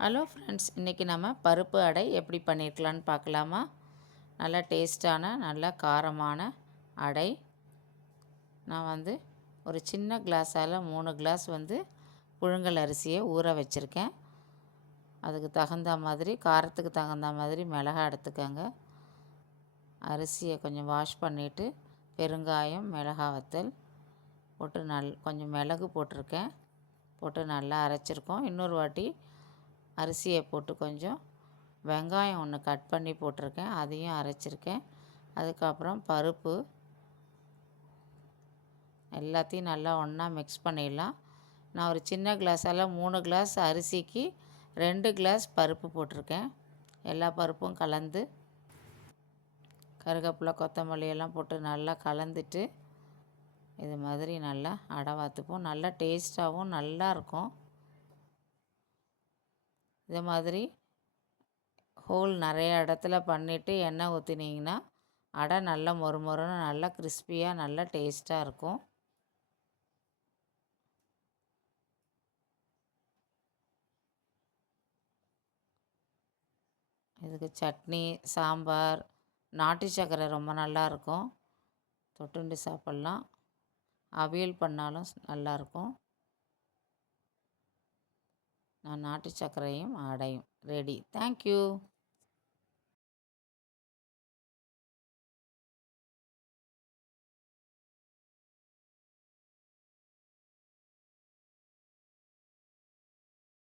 Hello friends, இன்றைக்கி நம்ம பருப்பு அடை எப்படி பண்ணியிருக்கலான்னு பார்க்கலாமா? நல்லா டேஸ்ட்டான நல்லா காரமான அடை. நான் ஒரு சின்ன கிளாஸால் 3 கிளாஸ் புழுங்கல் அரிசியை ஊற வச்சுருக்கேன். அதுக்கு தகுந்த மாதிரி காரத்துக்கு தகுந்த மாதிரி மிளகாய் எடுத்துக்கோங்க. அரிசியை கொஞ்சம் வாஷ் பண்ணிவிட்டு பெருங்காயம், மிளகாய் வத்தல் போட்டு கொஞ்சம் மிளகு போட்டிருக்கேன், போட்டு நல்லா அரைச்சிருக்கோம். இன்னொரு வாட்டி அரிசியை போட்டு கொஞ்சம் வெங்காயம் ஒன்று கட் பண்ணி போட்டிருக்கேன், அதையும் அரைச்சிருக்கேன். அதுக்கப்புறம் பருப்பு எல்லாத்தையும் நல்லா ஒன்றா மிக்ஸ் பண்ணிடலாம். நான் ஒரு சின்ன கிளாஸால் 3 கிளாஸ் அரிசிக்கு 2 கிளாஸ் பருப்பு போட்டிருக்கேன். எல்லா பருப்பும் கலந்து கருவேப்பிலை, கொத்தமல்லி எல்லாம் போட்டு நல்லா கலந்துட்டு இது மாதிரி நல்லா அடை வாத்துப்போம். நல்லா டேஸ்ட்டாகவும் நல்லாயிருக்கும். இது மாதிரி ஹோல் நிறைய இடத்துல பண்ணிவிட்டு எண்ணெய் ஊற்றினீங்கன்னா அடை நல்லா மொறுமொறுன்னு நல்லா கிறிஸ்பியாக நல்லா டேஸ்ட்டாக இருக்கும். இதுக்கு சட்னி, சாம்பார், நாட்டு சர்க்கரை ரொம்ப நல்லாயிருக்கும். தொட்டுண்டு சாப்பிட்லாம். அவியல் பண்ணாலும் நல்லாயிருக்கும். நான் நாட்டு சர்க்கரையும் அடையும் ரெடி. தேங்க்யூ.